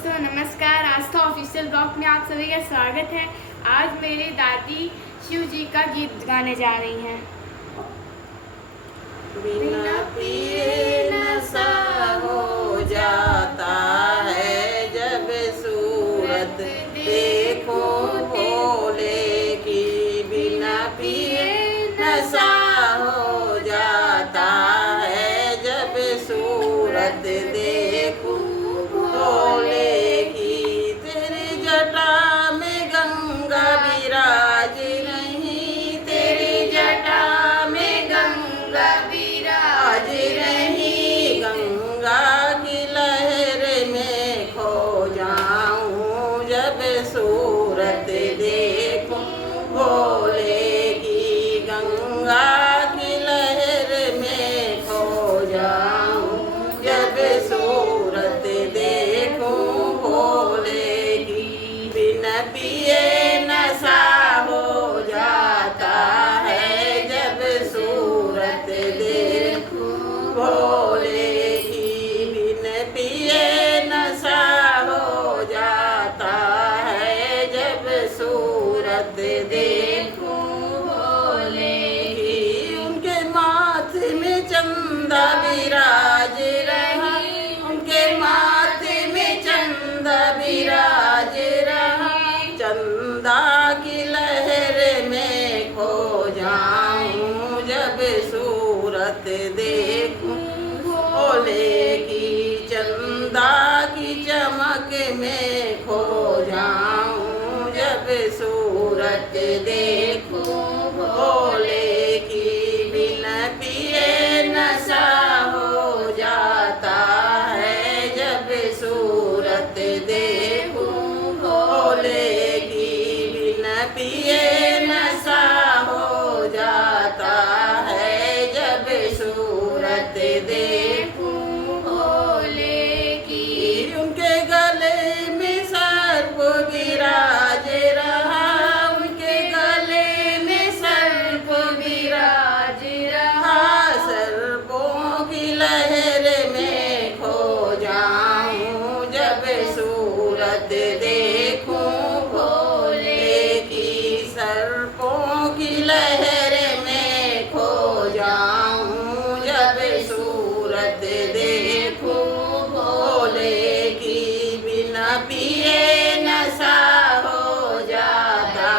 दोस्तों नमस्कार। आस्था official blog में आप सभी का स्वागत है। आज मेरी दादी शिव जी का गीत गाने जा रही हैं। बिना पिए नशा हो जाता है, जब सूरत देखो भोले की। बिना पिए नशा हो जाता है, जब सूरत देखो भोले की। तेरी जटा में गंगा विराज रही, तेरी जटा में गंगा विराज रही। गंगा की लहर में खो जाऊं, जब सूरत देखूं भोले की। गंगा की लहर में खो जाऊं, जब सूरत देखूं भोले की। बिना पिए नशा हो जाता है, जब सूरत देखूं भोले की। बिना पिए नशा हो जाता है, जब सूरत देखूं भोले की। उनके माथे में चंदा विराज रहा, उनके माथे में चंदा विराज रहा। चंदा की लहर में खो जाऊं, जब सूरत देखूं भोले की। चंदा की चमक में खो जाऊं, जब सूरत देखूं भोले की। बिना पिए नशा हो जाता है, जब सूरत देखूं भोले की। बिना पिए नशा हो जाता है, जब सूरत देखूं भोले की। उनके गले में सर्प विराज रहा, उनके गले में सर्प विराज रहा। सर्पों की लहर में खो जाऊं, जब सूरत देखूं भोले की। सर्पों की लहर में खो जाऊं, जब सूरत देखूं भोले की। बिना पिए नशा हो जाता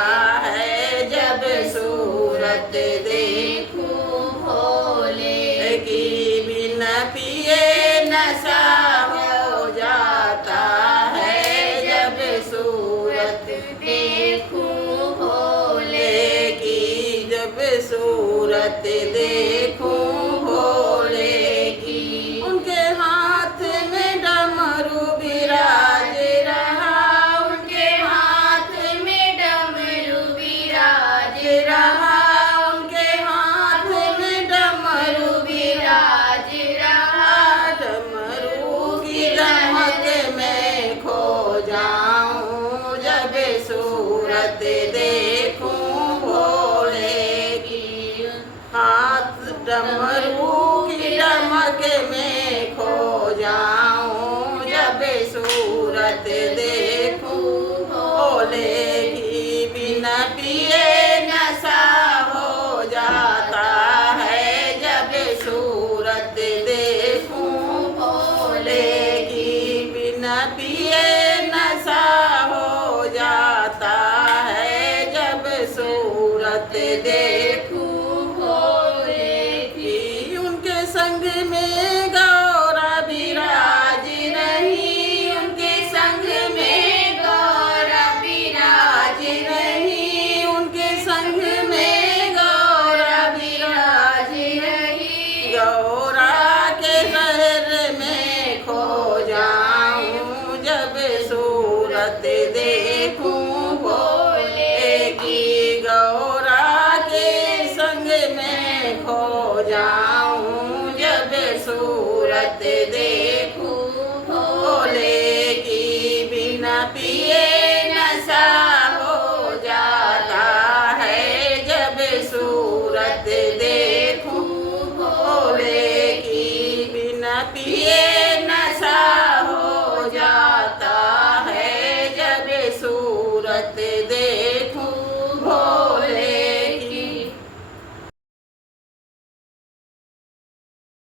है, जब सूरत देखूं भोले की। बिना पिए नशा हो जाता है, जब सूरत देखूं भोले की। जब सूरत देखूं भोले की। उनके हाथ में डमरू विराज रहा, उनके हाथ में डमरू विराज रहा। उनके हाथ में डमरू विराज रहा। डमरू की दमक में खो जाऊं, जब सूरत देखूं भोले की। हाथ डमरू की दमक में खो जाऊं, जब सूरत देखूं भोले की। बिना पिए नशा हो जाता है, जब सूरत देखूं भोले की। बिना पिए नशा हो जाता है, जब सूरत देखूं भोले की। उनके संग में गौरा विराज रही, उनके संग में गौरा विराज रही। उनके संग में गौरा विराज रही। गौरा के लहर में खो जाऊं, जब सूरत देखूं भोले की। गौरा के संग में खो जाऊं, जब सूरत देखूं भोले की। बिना पिए नशा हो जाता है, जब सूरत देखूं भोले की। बिना पिए नशा हो जाता सूरत